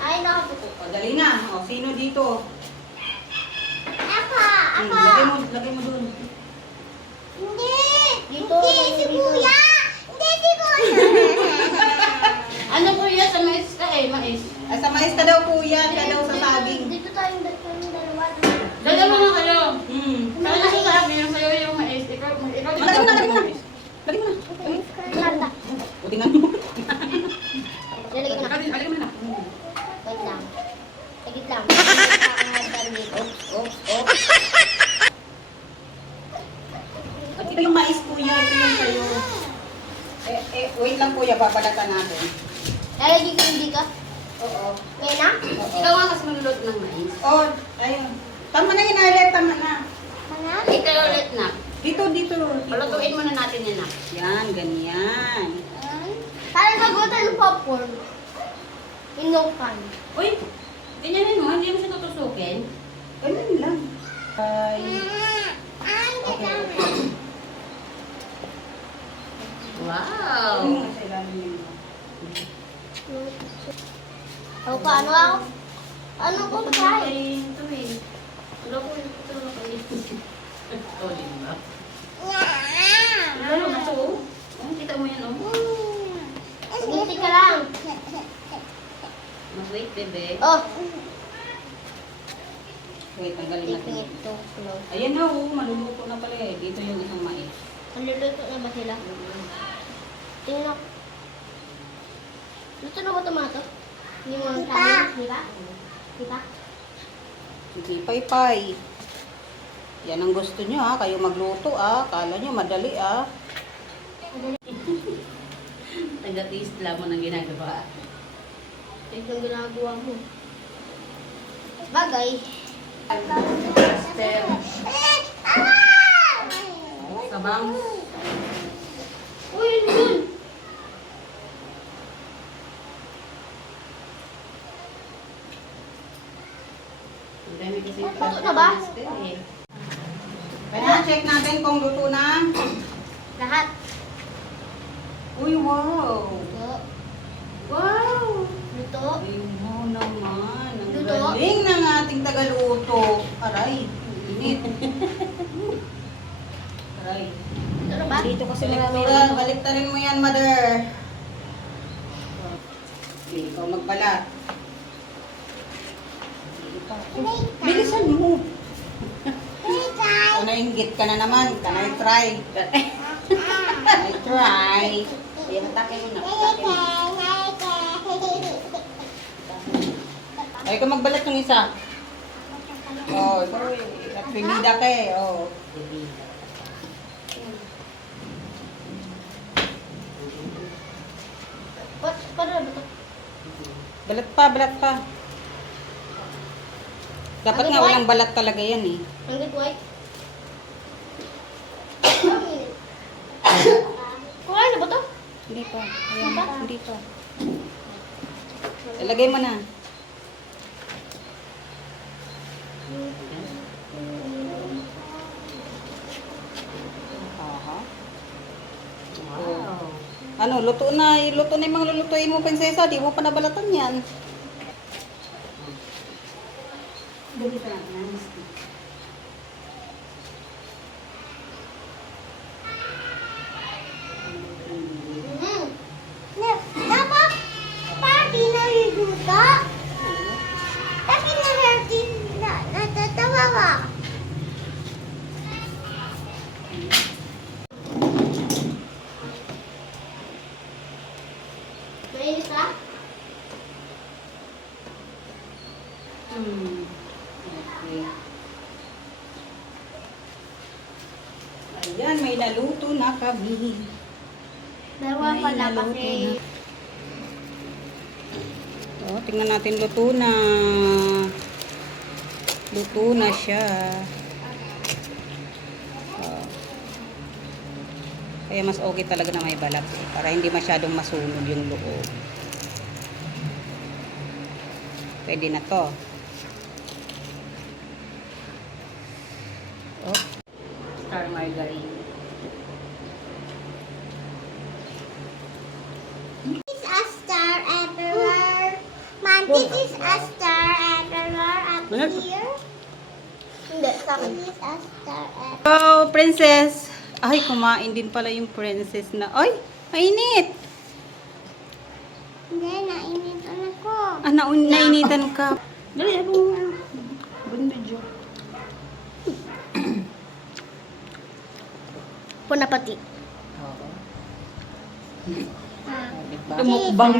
Ay, nakapuko. O, dali na. O, sino dito? Ako! Lagay mo dun. Hindi! Dito, hindi si Kuya! Hindi si Kuya! Ano kuya sa mais ka eh, mais? Ay, sa mais ka daw, kuya. Siya daw sa saging. Dito tayong dalawa. Dalawa na kayo. Hmm. Kaya na sa akin, yung sa'yo yung mais. Ikaw Lagay mo na, lagay mo na. Lagay mo na. Landa. O, tingnan mo. Lalagyan ko na. Lagay mo na. Wait lang. Sagit lang. Oops. At ito yung mais, kuya. Ito yung sa'yo. Wait lang, kuya. Babalatan natin. Lalagyan ko hindi ka? Oo. Ngayon na? Ikaw nga kasi magluluto ng mais. Oh, ayun. Tama na yun, Arlet. Tama na. Mga? Ikaw ulit na. Dito. Palutuin muna natin yan na. Yan, ganyan. Parang nagutan ng popcorn. Inukan. Uy, ganyanin mo, hindi mo siya tutusukin. Ganyan lang. Ay. Okay. Wow! Ano nga sa ilalim yun? O, paano ako? Ano ko tayo? Ito eh. Wala ko yung ito. Oh, di ba? Lalo na to. Oh, kita mo yan oh. Hindi ka lang. Mag-wait, bebe. Oh. Wait, tanggalin Taking natin. it to flow. Ayan na, maluluto na pala eh. Dito yung isang mais. Naluluto na ba sila? Tingnan ako. Luto na ba tomato? Yung mga tayo, di ba? Di ba? Sige, pay. Yan ang gusto nyo ha. Kayo magluto ah. Kala nyo madali ah. Taga-taste lang mo ng ginagawa. Ito ang ginagawa mo. Bagay. Step. Sabang. Uy, yun yun. Ang dami kasi Luto na ba? Kaya check natin kung luto na. Lahat. Uy, wow. Luto. Wow. Luto. Ayun mo naman. Ang Luto? galing ng ating tagaluto. Aray, init. Aray. Luto na ba? Dito kasi Baliktarin mo yan, mother. Okay, ikaw magbalat. Bilisan mo. Kung nainggit ka na naman, can I try? I try. Ayan, atake mo na. Atake mo. Ay, ikaw magbalat yung isa. Oh, ikaw at bibida ka eh. Oh. Paano ba ito? Balat pa. Dapat nga walang balat talaga yan eh. Hanggang white? Kumain na ba ito? Hindi pa. Ayan, hindi pa. Ilagay mo na. Aha. Wow. Ano, luto na. Luto na yung mga lulutuin mo, prinsesa. Di mo pa nabalatan yan. Dali ka lang. Dapat party na liluto. Tapi na healthy na natatawa ka. Mainit ka? Okay. Ayan, may naluto na kami. Dalawa Ay, pala naluto kasi. Oh, tingnan natin, luto na. Luto na siya. Oh. Kaya mas okay talaga na may balat eh, para hindi masyadong masunog yung loob. Pwede na to. Oh. Star margarine. It's a star everywhere. Man And this is a star and a roar up Ano? here. Hindi, sa akin. This is a star and... Oh, princess. Ay, kumain din pala yung princess na. Ay, mainit. Hindi, nainitan ako. Ah, nainitan ka. Dali, ano nga. Bandage. Puna pati. Oo. Ah. Diba? Mukbang.